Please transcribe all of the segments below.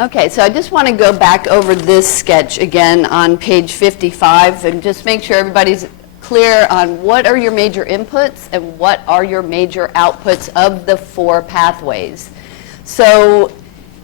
Okay, so I just want to go back over this sketch again on page 55 and just make sure everybody's clear on what are your major inputs and what are your major outputs of the 4 pathways. So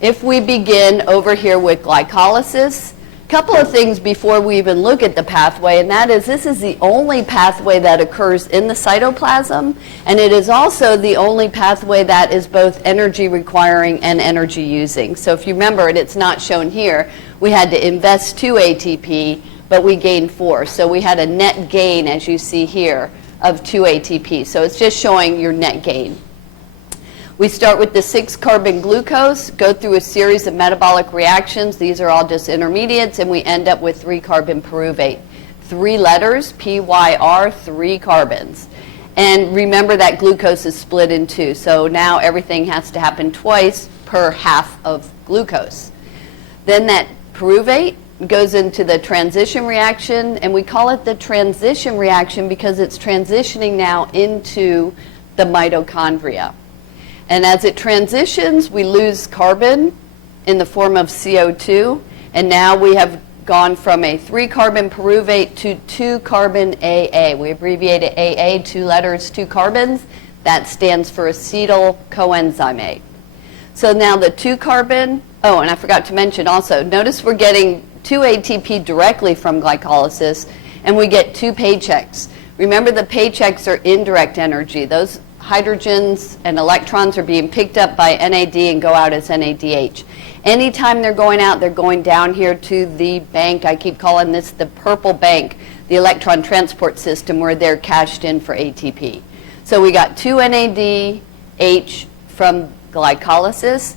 if we begin over here with glycolysis, a couple of things before we even look at the pathway, and that is this is the only pathway that occurs in the cytoplasm, and it is also the only pathway that is both energy requiring and energy using. So if you remember, and it's not shown here, we had to invest 2 ATP, but we gained 4. So we had a net gain, as you see here, of 2 ATP. So it's just showing your net gain. We start with the 6-carbon glucose, go through a series of metabolic reactions. These are all just intermediates, and we end up with 3-carbon pyruvate. 3 letters, PYR, 3 carbons. And remember that glucose is split in 2, so now everything has to happen twice per half of glucose. Then that pyruvate goes into the transition reaction, and we call it the transition reaction because it's transitioning now into the mitochondria. And as it transitions, we lose carbon in the form of CO2, and now we have gone from a 3-carbon pyruvate to 2-carbon AA. We abbreviate it AA, 2 letters, 2 carbons. That stands for acetyl coenzyme A. So now the 2-carbon, oh, and I forgot to mention also, notice we're getting 2 ATP directly from glycolysis, and we get 2 paychecks. Remember, the paychecks are indirect energy. Those hydrogens and electrons are being picked up by NAD and go out as NADH. Anytime they're going out, they're going down here to the bank. I keep calling this the purple bank, the electron transport system, where they're cashed in for ATP. So we got 2 NADH from glycolysis.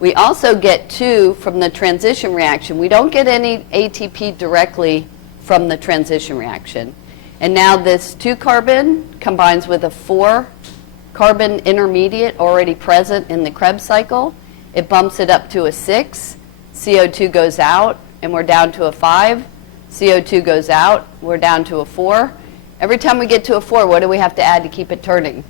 We also get 2 from the transition reaction. We don't get any ATP directly from the transition reaction. And now this 2-carbon combines with a 4-carbon intermediate already present in the Krebs cycle. It bumps it up to a 6. CO2 goes out, and we're down to a 5. CO2 goes out, we're down to a 4. Every time we get to a 4, what do we have to add to keep it turning?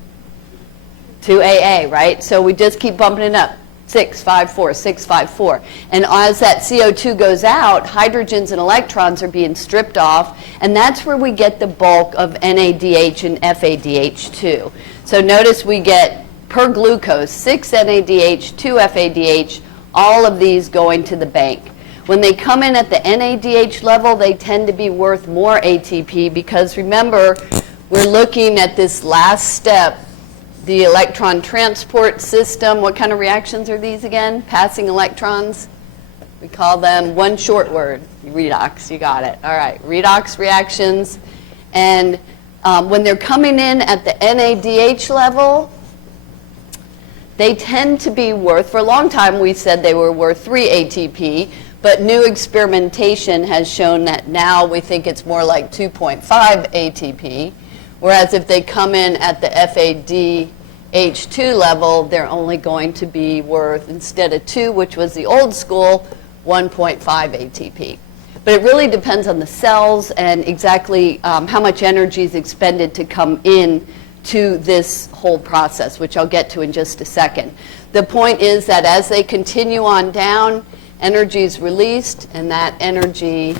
2 AA, right? So we just keep bumping it up. 6, 5, 4, 6, 5, 4. And as that CO2 goes out, hydrogens and electrons are being stripped off, and that's where we get the bulk of NADH and FADH too. So notice we get, per glucose, 6 NADH, 2 FADH, all of these going to the bank. When they come in at the NADH level, they tend to be worth more ATP because remember, we're looking at this last step, the electron transport system. What kind of reactions are these again? Passing electrons. We call them one short word, redox. You got it. All right, redox reactions. And when they're coming in at the NADH level, they tend to be worth, for a long time we said they were worth 3 ATP, but new experimentation has shown that now we think it's more like 2.5 ATP, whereas if they come in at the FADH2 level, they're only going to be worth, instead of 2, which was the old school, 1.5 ATP. But it really depends on the cells and exactly how much energy is expended to come in to this whole process, which I'll get to in just a second. The point is that as they continue on down, energy is released, and that energy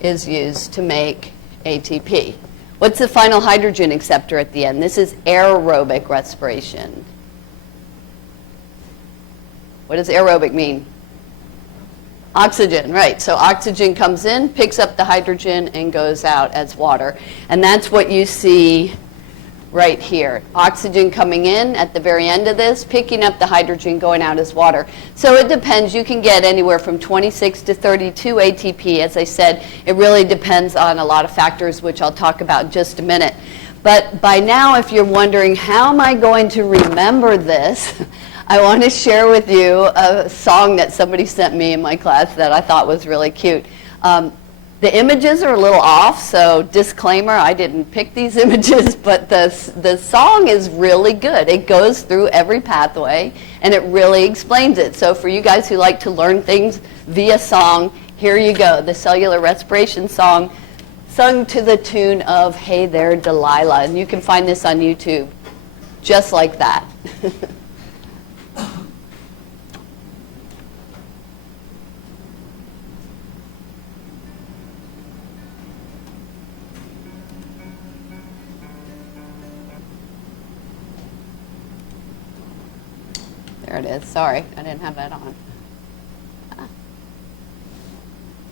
is used to make ATP. What's the final hydrogen acceptor at the end? This is aerobic respiration. What does aerobic mean? Oxygen, right. So oxygen comes in, picks up the hydrogen, and goes out as water. And that's what you see right here. Oxygen coming in at the very end of this, picking up the hydrogen, going out as water. So it depends. You can get anywhere from 26 to 32 ATP. As I said, it really depends on a lot of factors, which I'll talk about in just a minute. But by now, if you're wondering, how am I going to remember this? I want to share with you a song that somebody sent me in my class that I thought was really cute. The images are a little off, so disclaimer, I didn't pick these images, but the song is really good. It goes through every pathway, and it really explains it. So for you guys who like to learn things via song, here you go, the cellular respiration song, sung to the tune of Hey There, Delilah. And you can find this on YouTube, just like that. There it is. Sorry, I didn't have that on.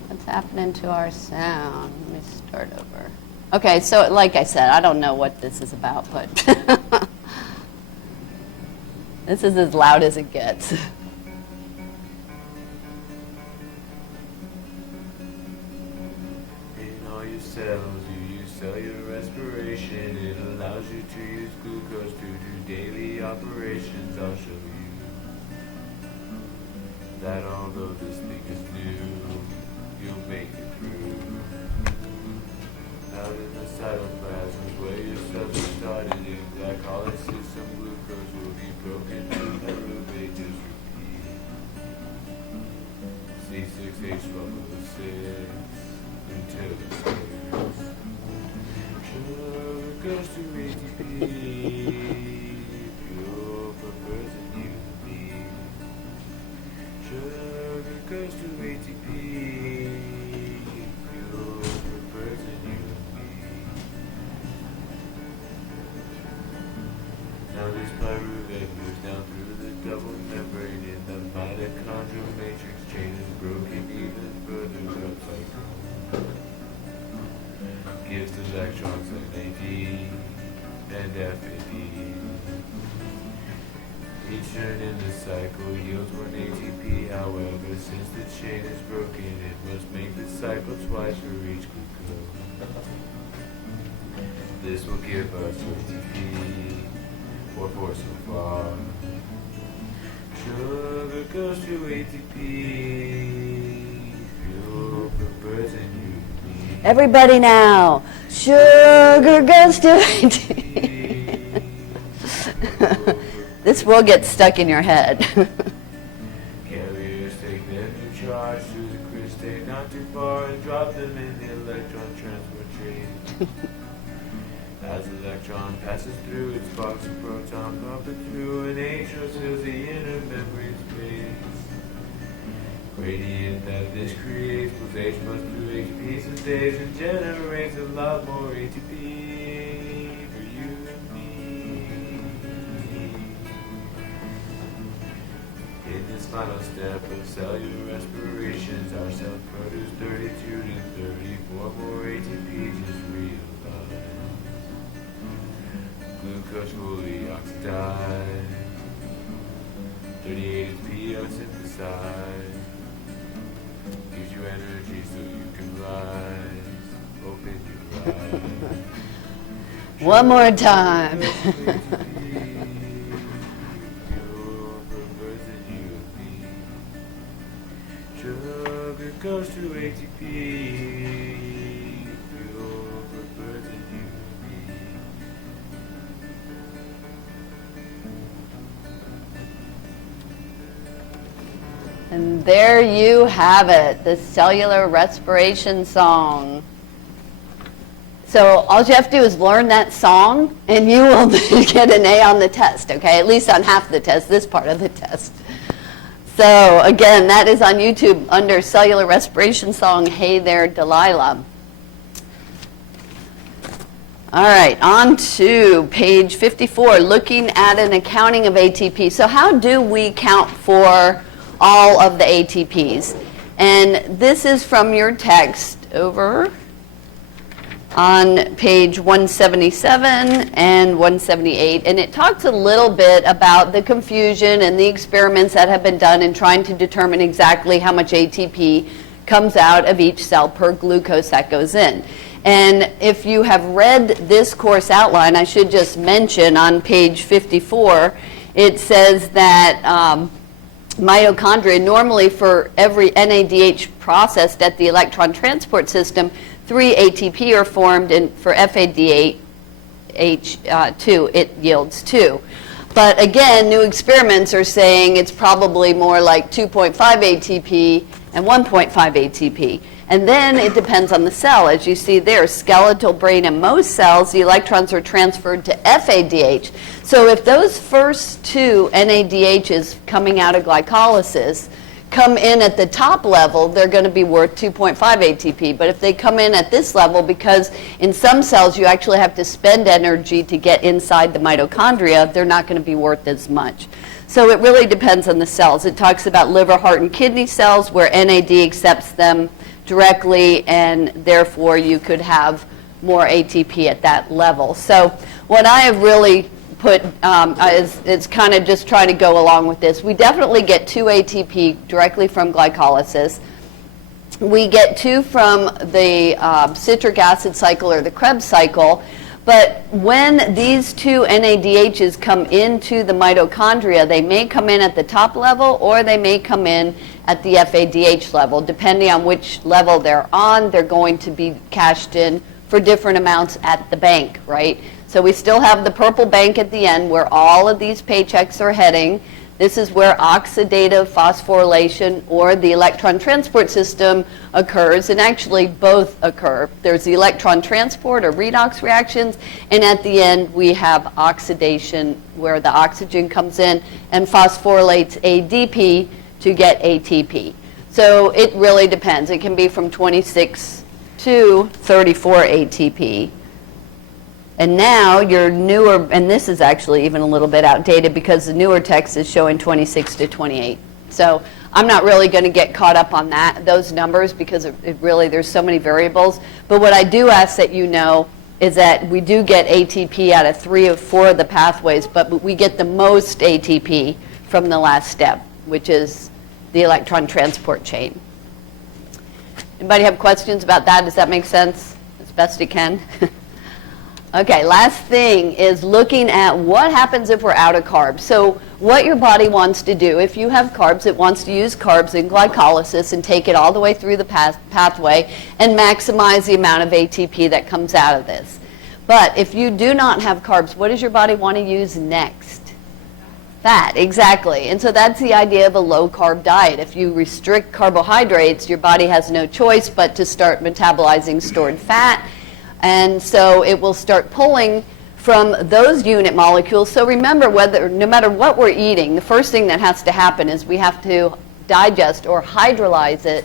What's happening to our sound? Let me start over. Okay, so like I said, I don't know what this is about, but this is as loud as it gets. In all your cells, you use cellular respiration. It allows you to use glucose to do daily operations. I'll show you that although this thing is new, you'll make it through. Out in the cytoplasm where your cells are started in glycolysis, some glucose will be broken to pyruvate. Just repeat. C6H12O6 until it stays. Sugar goes to ATP. Fuel for person you need. Sugar goes to ATP. Fuel for person you need. Now this pyruvate moves down through the double membrane in the mitochondrial matrix. Chain is broken even further upside down. Gives electrons NAD and FAD. Each turn in the cycle yields 1 ATP. However, since the chain is broken, it must make the cycle twice for each glucose. This will give us ATP, or 4 so far. Sugar goes to ATP, fuel for birds and you. Everybody now, sugar goes to ATP. This will get stuck in your head. Carriers take their new charge to the crystal not too far and drop them in the electron transport chain. As the electron passes through, it sparks a proton bumping through an H fills the inner membrane space. Gradient that this creates pulls H plus through H pieces days and generates a lot more ATP for you and me. In this final step of cellular respirations, our cells produce 32 to 34 more ATP, just realize. Glucose fully oxidized, 38 ATP are synthesized. Gives you energy so you can rise. Open your eyes. One more time. Sugar goes to ATP. Fuel for birds and you and me. And there you have it, the cellular respiration song. So all you have to do is learn that song, and you will get an A on the test, okay? At least on half the test, this part of the test. So again, that is on YouTube under cellular respiration song, Hey There, Delilah. All right, on to page 54, looking at an accounting of ATP. So how do we count for all of the ATPs? And this is from your text over on page 177 and 178, and it talks a little bit about the confusion and the experiments that have been done in trying to determine exactly how much ATP comes out of each cell per glucose that goes in. And if you have read this course outline, I should just mention on page 54, it says that mitochondria, normally for every NADH processed at the electron transport system, 3 ATP are formed, and for FADH2, it yields 2. But again, new experiments are saying it's probably more like 2.5 ATP and 1.5 ATP. And then it depends on the cell. As you see there, skeletal, brain, and most cells, the electrons are transferred to FADH. So if those first two NADHs coming out of glycolysis come in at the top level, they're going to be worth 2.5 ATP. But if they come in at this level, because in some cells you actually have to spend energy to get inside the mitochondria, they're not going to be worth as much. So it really depends on the cells. It talks about liver, heart, and kidney cells where NAD accepts them directly, and therefore you could have more ATP at that level. So what I have really put is kind of just trying to go along with this. We definitely get 2 ATP directly from glycolysis. We get 2 from the citric acid cycle or the Krebs cycle. But when these 2 NADHs come into the mitochondria, they may come in at the top level or they may come in at the FADH level. Depending on which level they're on, they're going to be cashed in for different amounts at the bank, right? So we still have the purple bank at the end where all of these paychecks are heading. This is where oxidative phosphorylation or the electron transport system occurs, and actually both occur. There's the electron transport or redox reactions, and at the end we have oxidation where the oxygen comes in and phosphorylates ADP to get ATP. So it really depends. It can be from 26 to 34 ATP. And now your newer, and this is actually even a little bit outdated because the newer text is showing 26 to 28. So I'm not really going to get caught up on those numbers because it really, there's so many variables. But what I do ask that you know is that we do get ATP out of 3 or 4 of the pathways, but we get the most ATP from the last step, which is the electron transport chain. Anybody have questions about that? Does that make sense as best it can? Okay, last thing is looking at what happens if we're out of carbs. So what your body wants to do, if you have carbs, it wants to use carbs in glycolysis and take it all the way through the pathway and maximize the amount of ATP that comes out of this. But if you do not have carbs, what does your body want to use next? Fat, exactly. And so that's the idea of a low-carb diet. If you restrict carbohydrates, your body has no choice but to start metabolizing stored fat. And so it will start pulling from those unit molecules. So remember, no matter what we're eating, the first thing that has to happen is we have to digest or hydrolyze it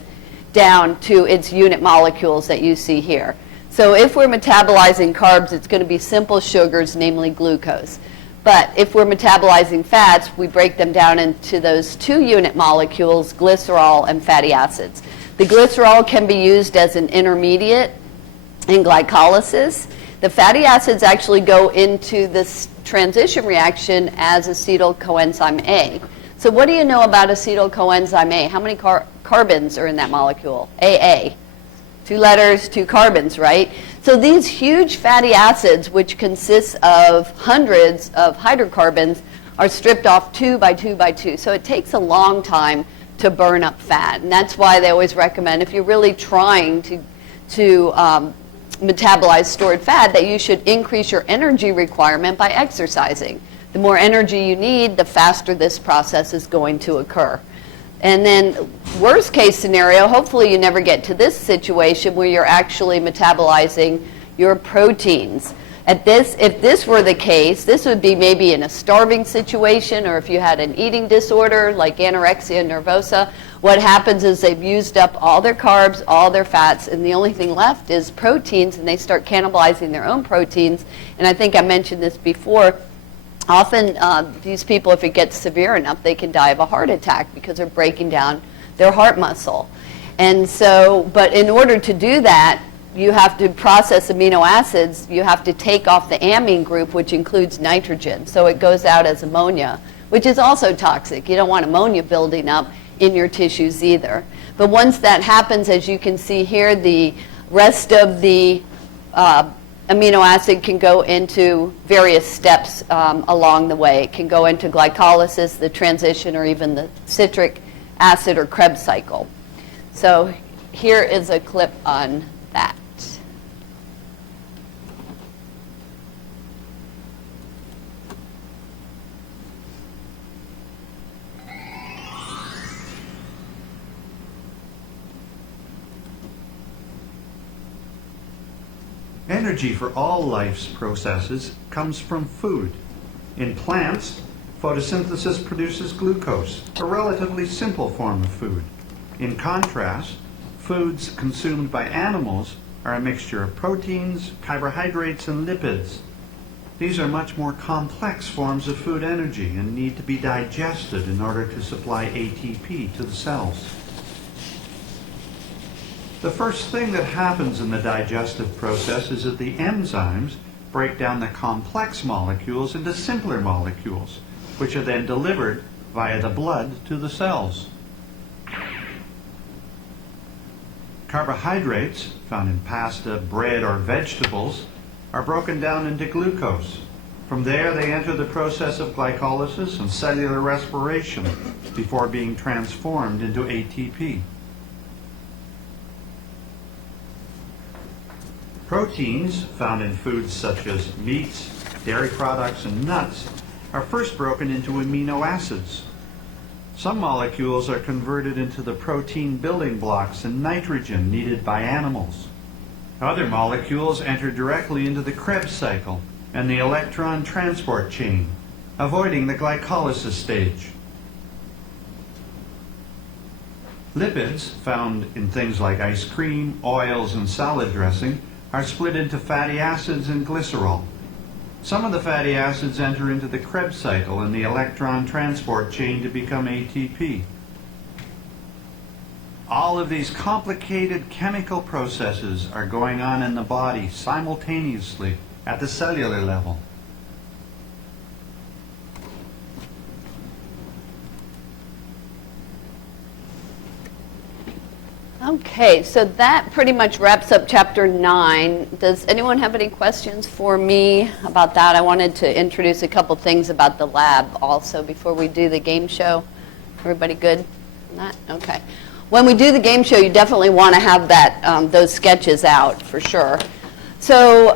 down to its unit molecules that you see here. So if we're metabolizing carbs, it's going to be simple sugars, namely glucose. But if we're metabolizing fats, we break them down into those 2 unit molecules, glycerol and fatty acids. The glycerol can be used as an intermediate in glycolysis. The fatty acids actually go into this transition reaction as acetyl coenzyme A. So what do you know about acetyl coenzyme A? How many carbons are in that molecule? AA. 2 letters, 2 carbons, right? So these huge fatty acids, which consist of hundreds of hydrocarbons, are stripped off 2 by 2 by 2. So it takes a long time to burn up fat. And that's why they always recommend, if you're really trying to metabolize stored fat, that you should increase your energy requirement by exercising. The more energy you need, the faster this process is going to occur. And then worst case scenario, hopefully you never get to this situation where you're actually metabolizing your proteins. If this were the case, this would be maybe in a starving situation, or if you had an eating disorder like anorexia nervosa. What happens is they've used up all their carbs, all their fats, and the only thing left is proteins, and they start cannibalizing their own proteins. And I think I mentioned this before. Often these people, if it gets severe enough, they can die of a heart attack because they're breaking down their heart muscle. And so, but in order to do that, you have to process amino acids. You have to take off the amine group, which includes nitrogen. So it goes out as ammonia, which is also toxic. You don't want ammonia building up in your tissues either. But once that happens, as you can see here, the rest of the amino acid can go into various steps along the way. It can go into glycolysis, the transition, or even the citric acid or Krebs cycle. So here is a clip on that. Energy for all life's processes comes from food. In plants, Photosynthesis produces glucose, a relatively simple form of food. In contrast, foods consumed by animals are a mixture of proteins, carbohydrates, and lipids. These are much more complex forms of food energy and need to be digested in order to supply ATP to the cells. The first thing that happens in the digestive process is that the enzymes break down the complex molecules into simpler molecules, which are then delivered via the blood to the cells. Carbohydrates, found in pasta, bread, or vegetables, are broken down into glucose. From there, they enter the process of glycolysis and cellular respiration before being transformed into ATP. Proteins, found in foods such as meats, dairy products, and nuts, are first broken into amino acids. Some molecules are converted into the protein building blocks and nitrogen needed by animals. Other molecules enter directly into the Krebs cycle and the electron transport chain, avoiding the glycolysis stage. Lipids, found in things like ice cream, oils, and salad dressing, are split into fatty acids and glycerol. Some of the fatty acids enter into the Krebs cycle and the electron transport chain to become ATP. All of these complicated chemical processes are going on in the body simultaneously at the cellular level. Okay, so that pretty much wraps up chapter 9. Does anyone have any questions for me about that? I wanted to introduce a couple things about the lab also before we do the game show. Everybody good on that? Okay. When we do the game show, you definitely want to have that those sketches out for sure. So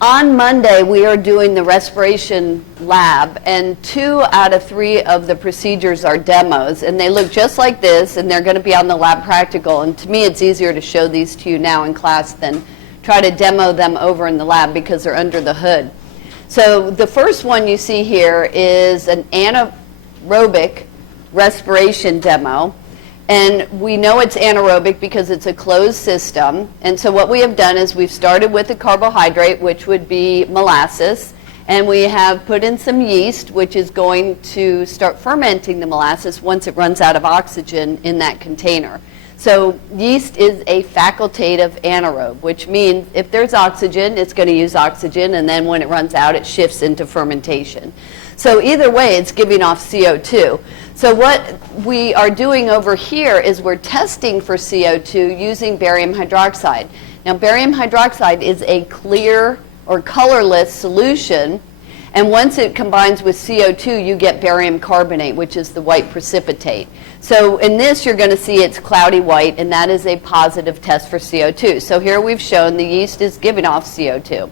on Monday, we are doing the respiration lab, and 2 out of 3 of the procedures are demos, and they look just like this, and they're going to be on the lab practical. And to me, it's easier to show these to you now in class than try to demo them over in the lab because they're under the hood. So the first one you see here is an anaerobic respiration demo. And we know it's anaerobic because it's a closed system. And so what we have done is we've started with a carbohydrate, which would be molasses. And we have put in some yeast, which is going to start fermenting the molasses once it runs out of oxygen in that container. So yeast is a facultative anaerobe, which means if there's oxygen, it's going to use oxygen. And then when it runs out, it shifts into fermentation. So either way, it's giving off CO2. So what we are doing over here is we're testing for CO2 using barium hydroxide. Now, barium hydroxide is a clear or colorless solution, and once it combines with CO2, you get barium carbonate, which is the white precipitate. So in this, you're going to see it's cloudy white, and that is a positive test for CO2. So here we've shown the yeast is giving off CO2.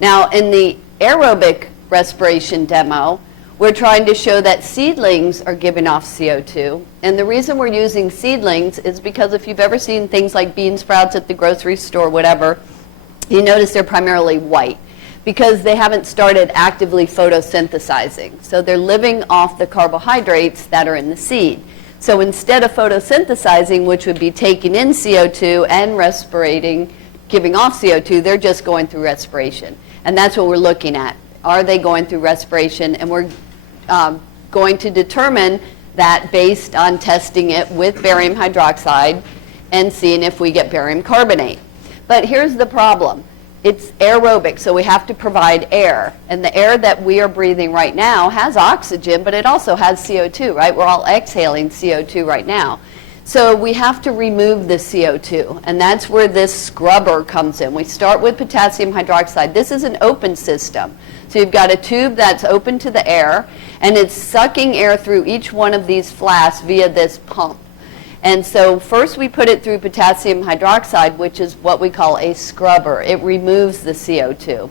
Now, in the aerobic respiration demo, we're trying to show that seedlings are giving off CO2. And the reason we're using seedlings is because if you've ever seen things like bean sprouts at the grocery store, whatever, you notice they're primarily white because they haven't started actively photosynthesizing. So they're living off the carbohydrates that are in the seed. So instead of photosynthesizing, which would be taking in CO2 and respirating, giving off CO2, they're just going through respiration. And that's what we're looking at. Are they going through respiration? And we're going to determine that based on testing it with barium hydroxide and seeing if we get barium carbonate. But here's the problem. It's aerobic, so we have to provide air. And the air that we are breathing right now has oxygen, but it also has CO2, right? We're all exhaling CO2 right now. So we have to remove the CO2, and that's where this scrubber comes in. We start with potassium hydroxide. This is an open system. So you've got a tube that's open to the air, and it's sucking air through each one of these flasks via this pump. And so first we put it through potassium hydroxide, which is what we call a scrubber. It removes the CO2.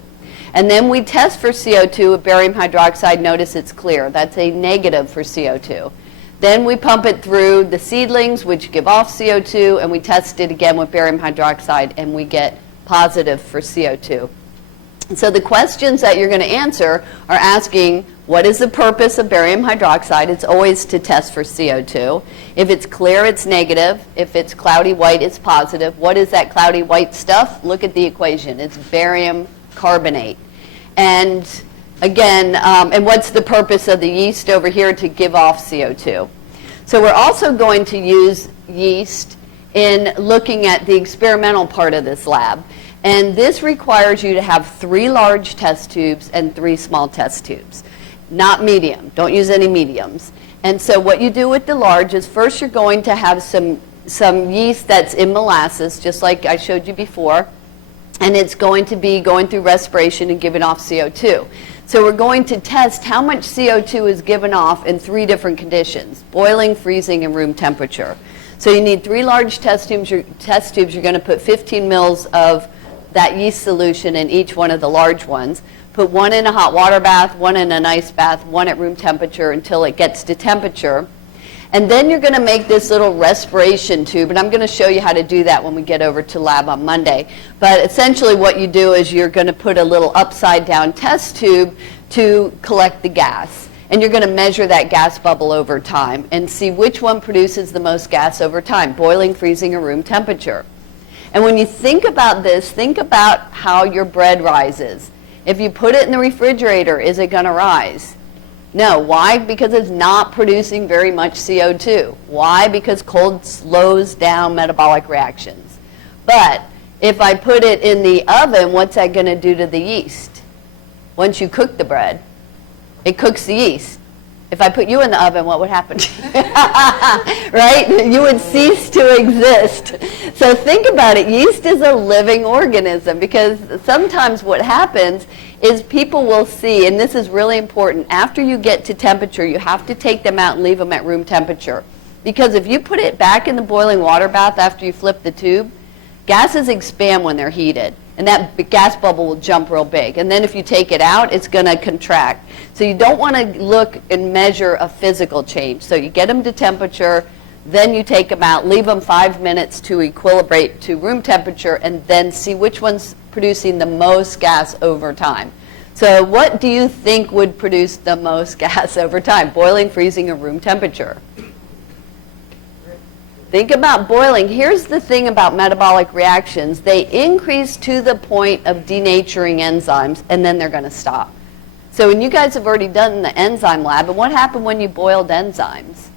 And then we test for CO2 with barium hydroxide. Notice it's clear. That's a negative for CO2. Then we pump it through the seedlings, which give off CO2, and we test it again with barium hydroxide, and we get positive for CO2. So the questions that you're going to answer are asking, what is the purpose of barium hydroxide? It's always to test for CO2. If it's clear, it's negative. If it's cloudy white, it's positive. What is that cloudy white stuff? Look at the equation. It's barium carbonate. And again, and what's the purpose of the yeast over here? To give off CO2. So we're also going to use yeast in looking at the experimental part of this lab. And this requires you to have 3 large test tubes and 3 small test tubes. Not medium. Don't use any mediums. And so what you do with the large is first you're going to have some yeast that's in molasses, just like I showed you before. And it's going to be going through respiration and giving off CO2. So we're going to test how much CO2 is given off in 3 different conditions: boiling, freezing, and room temperature. So you need 3 large test tubes. You're going to put 15 mils of that yeast solution in each one of the large ones. Put 1 in a hot water bath, 1 in an ice bath, 1 at room temperature until it gets to temperature. And then you're going to make this little respiration tube, and I'm going to show you how to do that when we get over to lab on Monday. But essentially what you do is you're going to put a little upside down test tube to collect the gas. And you're going to measure that gas bubble over time and see which one produces the most gas over time: boiling, freezing, or room temperature. And when you think about this, think about how your bread rises. If you put it in the refrigerator, is it going to rise? No. Why? Because it's not producing very much CO2. Why? Because cold slows down metabolic reactions. But if I put it in the oven, what's that going to do to the yeast? Once you cook the bread, it cooks the yeast. If I put you in the oven, what would happen? Right? You would cease to exist. So think about it. Yeast is a living organism, because sometimes what happens is people will see, and this is really important, after you get to temperature, you have to take them out and leave them at room temperature. Because if you put it back in the boiling water bath after you flip the tube, gases expand when they're heated. And that gas bubble will jump real big. And then if you take it out, it's going to contract. So you don't want to look and measure a physical change. So you get them to temperature, then you take them out, leave them 5 minutes to equilibrate to room temperature, and then see which one's producing the most gas over time. So what do you think would produce the most gas over time? Boiling, freezing, or room temperature? Think about boiling. Here's the thing about metabolic reactions. They increase to the point of denaturing enzymes, and then they're going to stop. So when you guys have already done the enzyme lab, and what happened when you boiled enzymes?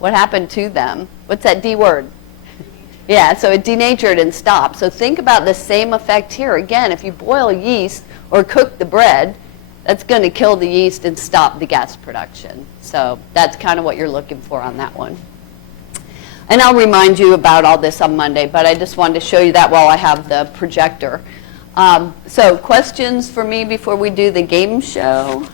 What happened to them? What's that D word? Yeah, so it denatured and stopped. So think about the same effect here. Again, if you boil yeast or cook the bread, that's going to kill the yeast and stop the gas production. So that's kind of what you're looking for on that one. And I'll remind you about all this on Monday, but I just wanted to show you that while I have the projector. So questions for me before we do the game show?